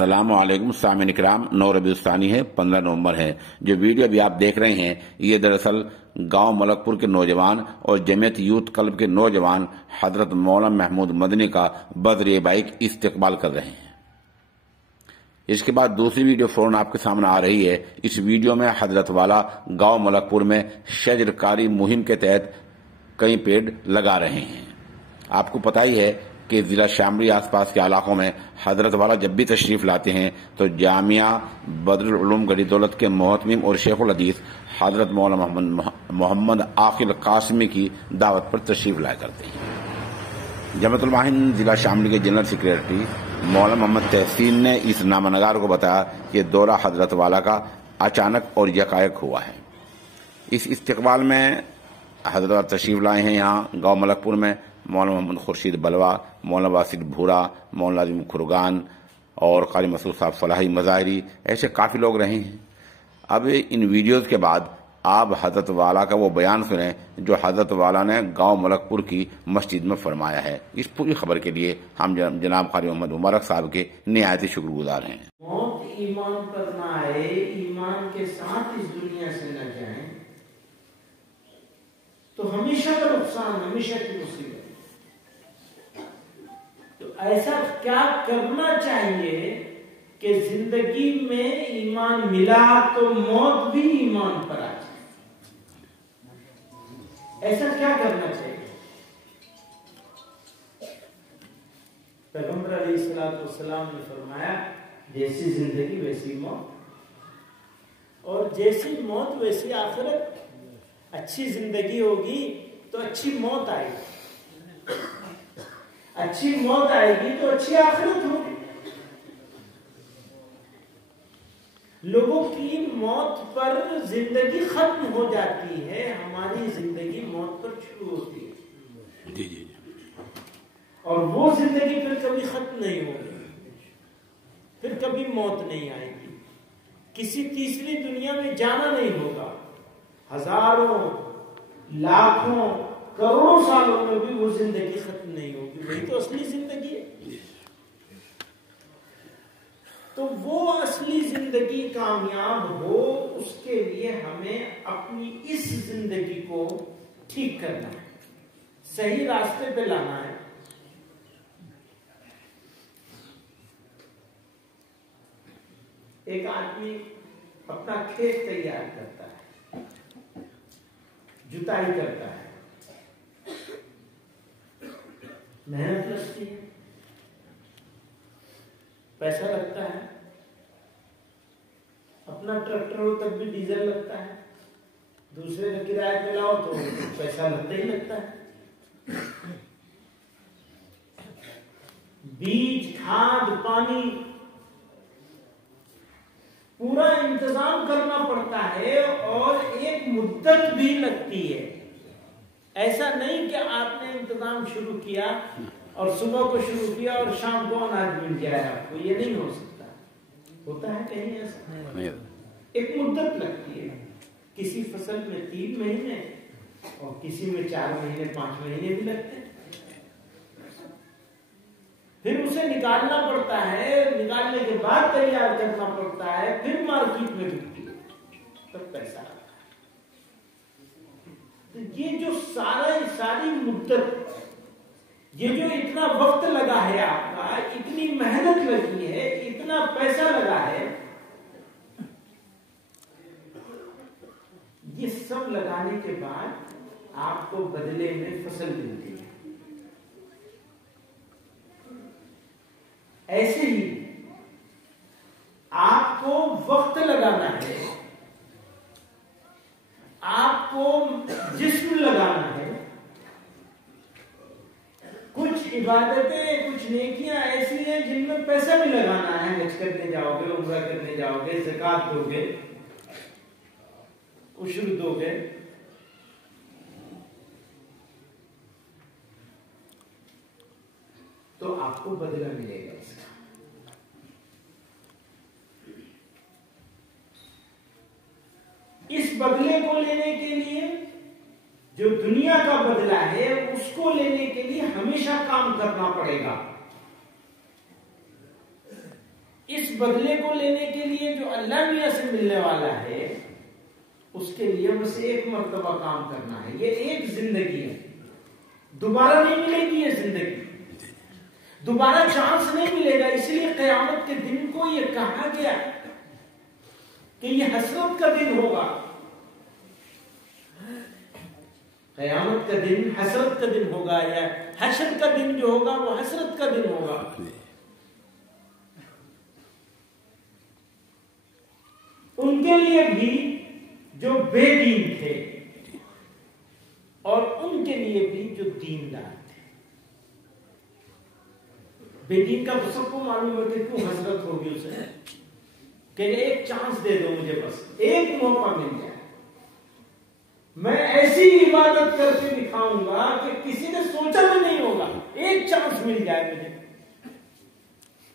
السلام علیکم سامعین اکرام، 9 ربیع الثانی ہے، 15 نومبر ہے۔ جو ویڈیو ابھی آپ دیکھ رہے ہیں یہ دراصل گاؤں ملک پور کے نوجوان اور جمعیت یوتھ کلب کے نوجوان حضرت مولانا محمود مدنی کا بدر بائک استقبال کر رہے ہیں۔ اس کے بعد دوسری ویڈیو فوراً آپ کے سامنے آ رہی ہے۔ اس ویڈیو میں حضرت والا گاؤں ملک پور میں شجر کاری مہم کے تحت کئی پیڑ لگا رہے ہیں۔ آپ کو پتہ ہی ہے کہ ضلع شاملی آس پاس کے علاقوں میں حضرت والا جب بھی تشریف لاتے ہیں تو جامعہ بدر العلوم گڑھی دولت کے محتمم اور شیخ الحدیث حضرت مولانا محمد عاقل قاسمی کی دعوت پر تشریف لایا کرتے ہیں۔ جمعیت علماء ہند ضلع شاملی کے جنرل سیکریٹری مولانا محمد تحسین نے اس نامہ نگار کو بتایا کہ دورہ حضرت والا کا اچانک اور یکایک ہوا ہے۔ اس استقبال میں حضرت والا تشریف لائے ہیں یہاں گاؤں ملک پور میں مولانا محمد خورشید بلوا، مولانا واسط بھورا، مولانا عظیم کھرگان اور قاری مسعود صاحب فلاحی مظاہری، ایسے کافی لوگ رہے ہیں۔ اب ان ویڈیوز کے بعد آپ حضرت والا کا وہ بیان سنیں جو حضرت والا نے گاؤں ملک پور کی مسجد میں فرمایا ہے۔ اس پوری خبر کے لیے ہم جناب قاری محمد مبارک صاحب کے نہایت شکر گزار ہیں۔ موت ایمان پر نہ آئے، ایمان کے ساتھ اس دنیا سے نہ جائیں تو ہمیشہ کا نقصان، ہمیشہ کی مصیبت۔ تو ایسا کیا کرنا چاہیے کہ زندگی میں ایمان ملا تو موت بھی ایمان پر آ جائے؟ ایسا کیا کرنا چاہیے؟ پیغمبر علیہ السلام نے فرمایا جیسی زندگی ویسی موت، اور جیسی موت ویسی آخرت۔ اچھی زندگی ہوگی تو اچھی موت آئے گی، اچھی موت آئے گی تو اچھی آخرت ہوگی۔ لوگوں کی موت پر زندگی ختم ہو جاتی ہے، ہماری زندگی موت پر شروع ہوتی ہے۔ جی جی اور وہ زندگی پھر کبھی ختم نہیں ہوگی، پھر کبھی موت نہیں آئے گی، کسی تیسری دنیا میں جانا نہیں ہوگا۔ ہزاروں، لاکھوں، کروڑوں سالوں میں بھی وہ زندگی ختم نہیں ہوگی، وہی تو اصلی زندگی ہے۔ تو وہ اصلی زندگی کامیاب ہو، اس کے لیے ہمیں اپنی اس زندگی کو ٹھیک کرنا ہے، صحیح راستے پہ لانا ہے۔ ایک آدمی اپنا کھیت تیار کرتا ہے، جتائی کرتا ہے، محنت لگتی ہے، پیسہ لگتا ہے، اپنا ٹریکٹر ہو تب بھی ڈیزل لگتا ہے، دوسرے کا کرایہ پہ لاؤ تو پیسہ لگتا ہی لگتا ہے۔ بیج، کھاد، پانی پورا انتظام کرنا پڑتا ہے اور ایک مدت بھی لگتی ہے۔ ایسا نہیں کہ آپ نے انتظام شروع کیا اور صبح کو شروع کیا اور شام کو اناج مل جائے آپ کو، یہ نہیں ہو سکتا۔ ہوتا ہے کہیں ایسا؟ ایک مدت لگتی ہے، کسی فصل میں 3 مہینے اور کسی میں 4 مہینے 5 مہینے بھی لگتے ہیں۔ پھر اسے نکالنا پڑتا ہے، نکالنے کے بعد تیار کرنا پڑتا ہے، پھر مارکیٹ میں بکتی ہے، تب پیسہ آتا ہے۔ تو یہ جو ساری مدت، یہ جو اتنا وقت لگا ہے آپ کا، اتنی محنت لگی ہے، اتنا پیسہ لگا ہے، یہ سب لگانے کے بعد آپ کو بدلے میں فصل ملتی ہے۔ ایسے ہی آپ کو وقت لگانا ہے، آپ کو جسم لگانا ہے۔ کچھ عبادتیں، کچھ نیکیاں ایسی ہیں جن میں پیسہ بھی لگانا ہے، حج کرنے جاؤ گے، عمرہ کرنے جاؤ گے، زکات دو گے، عشر دو گے، تو آپ کو بدلہ ملے گا اس کا۔ اس بدلے کو لینے کے لیے، جو دنیا کا بدلہ ہے اس کو لینے کے لیے ہمیشہ کام کرنا پڑے گا۔ اس بدلے کو لینے کے لیے جو اللہ میاں سے ملنے والا ہے اس کے لیے بس ایک مرتبہ کام کرنا ہے. یہ ایک زندگی ہے, دوبارہ نہیں ملے گی یہ زندگی, دوبارہ چانس نہیں ملے گا. اس لیے قیامت کے دن کو یہ کہا گیا کہ یہ حسرت کا دن ہوگا. قیامت کا دن حسرت کا دن ہوگا, یا حشر کا دن جو ہوگا وہ حسرت کا دن ہوگا. ان کے لیے بھی جو بے دین تھے اور ان کے لیے بھی جو دیندار تھے. بے دین کا تو سب کو معلوم ہے کہ کیوں حسرت ہوگی اسے, کہ ایک چانس دے دو مجھے, بس ایک موقع مل جائے, میں ایسی عبادت کر کے دکھاؤں گا کہ کسی نے سوچا بھی نہیں ہوگا, ایک چانس مل جائے مجھے.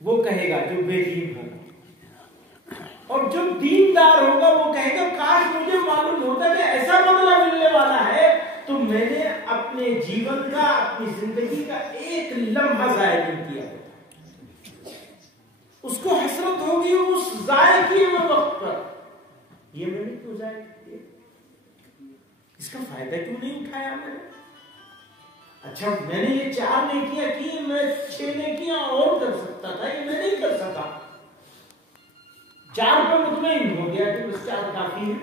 وہ کہے گا جو بے دین ہوگا. اور جو دیندار ہوگا وہ کہے گا کاش مجھے معلوم ہوتا کہ ایسا بدلہ ملنے والا ہے تو میں نے اپنے جیون کا, اپنی زندگی کا ایک لمحہ ضائع نہیں کیا. اس کو حسرت ہوگی اس ضائع کیے ہوئے وقت پر, یہ میں نے کیوں ضائع کیا, اس کا فائدہ کیوں نہیں اٹھایا میں نے. اچھا میں نے یہ 4 نیکیاں کی, میں 6 نیکیاں اور کر سکتا تھا, یہ میں نہیں کر سکا. 4 پر مطمئن ہو گیا کہ بس 4 کافی ہے.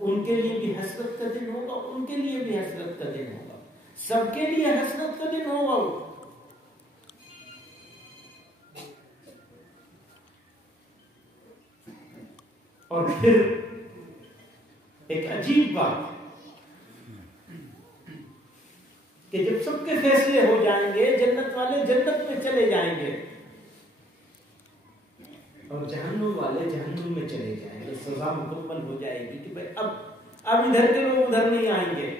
ان کے لیے بھی حسرت کا دن ہوگا, ان کے لیے بھی حسرت کا دن ہوگا, سب کے لیے حسرت کا دن ہوگا. اور پھر ایک عجیب بات کہ جب سب کے فیصلے ہو جائیں گے, جنت والے جنت میں چلے جائیں گے اور جہنم والے جہنم میں چلے جائیں گے. سزا مکمل ہو جائے گی کہ بھائی اب ادھر کے لوگ ادھر نہیں آئیں گے.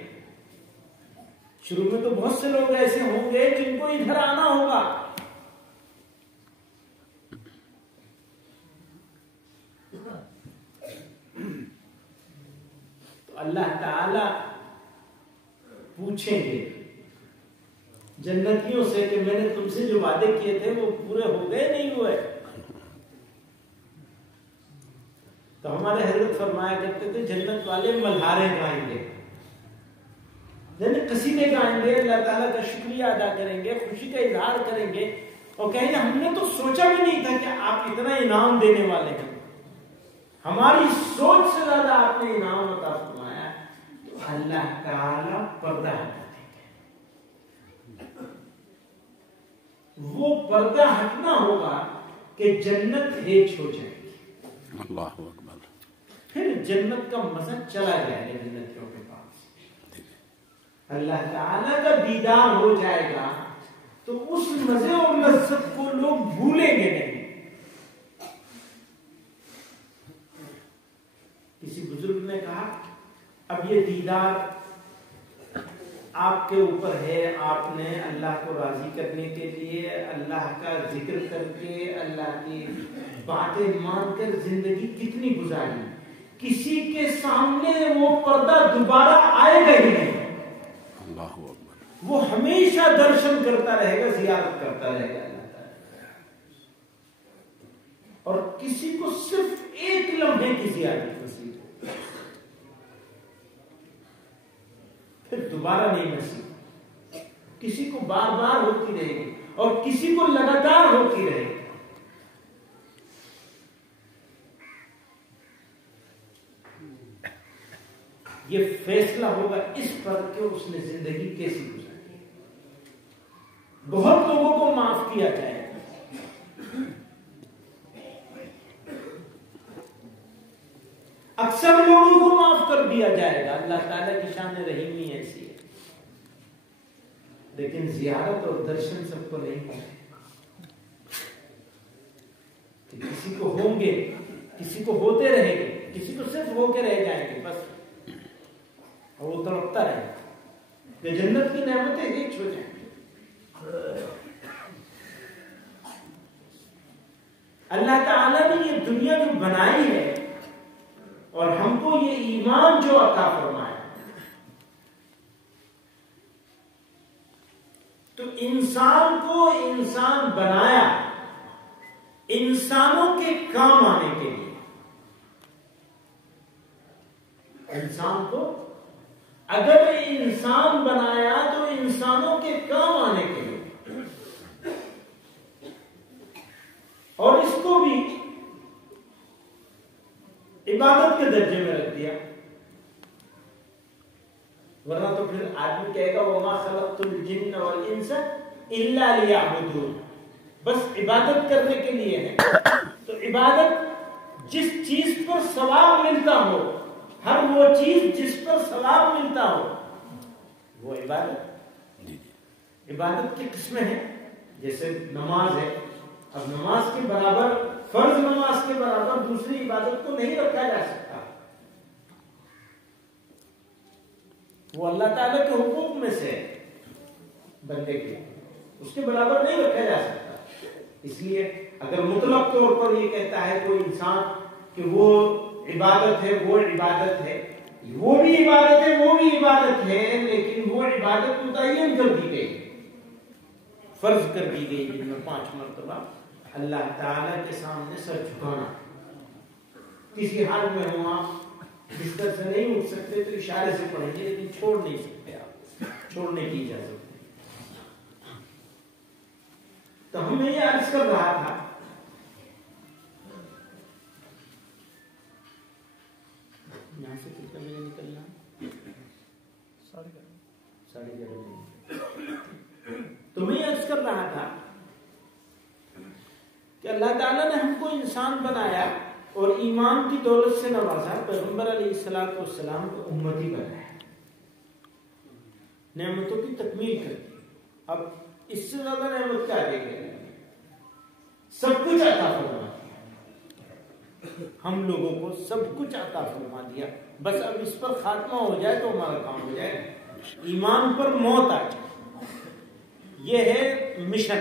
شروع میں تو بہت سے لوگ ایسے ہوں گے جن کو ادھر آنا ہوگا. تو اللہ تعالی پوچھیں گے جنتیوں سے کہ میں نے تم سے جو وعدے کیے تھے وہ پورے ہو گئے نہیں ہوئے. تو ہمارے حضرت فرمایا کرتے تھے جنت والے ملہاریں گائیں گے, یعنی قصیدے گائیں گے, اللہ تعالیٰ کا شکریہ ادا کریں گے, خوشی کا اظہار کریں گے اور کہیں گے ہم نے تو سوچا بھی نہیں تھا کہ آپ اتنا انعام دینے والے ہیں, ہماری سوچ سے زیادہ آپ نے انعام عطا فرمایا. تو اللہ تعالیٰ پردہ ہٹا دیں گے. وہ پردہ ہٹنا ہوگا کہ جنت ہیچ ہو جائے گی. اللہ اکبر. پھر جنت کا مزہ چلا جائے گا جنتیوں کے پاس. اللہ تعالیٰ کا دیدار ہو جائے گا تو اس مزے اور لذت کو لوگ بھولیں گے نہیں. کسی بزرگ نے کہا اب یہ دیدار آپ کے اوپر ہے, آپ نے اللہ کو راضی کرنے کے لیے اللہ کا ذکر کر کے اللہ کی باتیں مان کر زندگی کتنی گزاری. کسی کے سامنے وہ پردہ دوبارہ آئے گا ہی نہیں. اللہ اکبر. وہ ہمیشہ درشن کرتا رہے گا, زیارت کرتا رہے گا اللہ تعالیٰ. اور کسی کو صرف ایک لمحے کی زیارت نصیب ہو, پھر دوبارہ نہیں نصیب. کسی کو بار بار ہوتی رہے گی اور کسی کو لگاتار ہوتی رہے گی. یہ فیصلہ ہوگا اس پر کہ اس نے زندگی کیسی گزاری. بہت لوگوں کو معاف کیا جائے گا, اکثر لوگوں کو معاف کر دیا جائے گا. اللہ تعالیٰ کی شان رحیمی ایسی ہے. لیکن زیارت اور درشن سب کو نہیں ہوگا. کسی کو ہوں گے, کسی کو ہوتے رہے گے, کسی کو صرف ہو کے رہ جائیں گے بس, اور وہ تڑپتا رہے کہ جنت کی نعمتیں ہیچ ہو جائیں. اللہ تعالیٰ نے یہ دنیا جو بنائی ہے اور ہم کو یہ ایمان جو عطا فرمایا, تو انسان کو انسان بنایا انسانوں کے کام آنے کے لیے، انسان کو اگر انسان بنایا تو انسانوں کے کام آنے کے لیے، اور اس کو بھی عبادت کے درجے میں رکھ دیا، ورنہ تو پھر آدمی کہے گا وَمَا خَلَقْتُ الْجِنَّ وَالْإِنسَ إِلَّا لِيَعْبُدُونَ، بس عبادت کرنے کے لیے ہے۔ تو عبادت جس چیز پر ثواب ملتا ہو، ہر وہ چیز جس پر ثواب ملتا ہو وہ عبادت۔ عبادت کی قسمیں ہیں، جیسے نماز ہے، اب نماز کے برابر، فرض نماز کے برابر دوسری عبادت کو نہیں رکھا جا سکتا، وہ اللہ تعالیٰ کے حقوق میں سے بندے کے، اس کے برابر نہیں رکھا جا سکتا۔ اس لیے اگر مطلق طور پر یہ کہتا ہے کوئی انسان کہ وہ عبادت ہے، وہ عبادت ہے، وہ بھی عبادت ہے، وہ بھی عبادت ہے، لیکن وہ عبادت متعین کر دی گئی، فرض کر دی گئی، جن میں 5 مرتبہ اللہ تعالیٰ کے سامنے سر جھکانا، کسی حال میں ہو آپ بستر سے نہیں اٹھ سکتے تو اشارے سے پڑھیں گے، لیکن چھوڑ نہیں سکتے، آپ چھوڑنے کی اجازت نہیں۔ تو ہمیں یہ عرض کر رہا تھا یہاں سے کتنے بجے نکلنا؟ 11:30۔ تو میں یہ عرض کر رہا تھا کہ اللہ تعالیٰ نے ہم کو انسان بنایا اور ایمان کی دولت سے نوازا، پیغمبر علیہ السلام کو امتی بنایا، نعمتوں کی تکمیل کر دی۔ اب اس سے زیادہ نعمت کیا دے گئے؟ سب کچھ عطا فرما دیا، ہم لوگوں کو سب کچھ عطا فرما دیا، بس اب اس پر خاتمہ ہو جائے تو ہمارا کام ہو جائے، ایمان پر موت آ جائے، یہ ہے مشن۔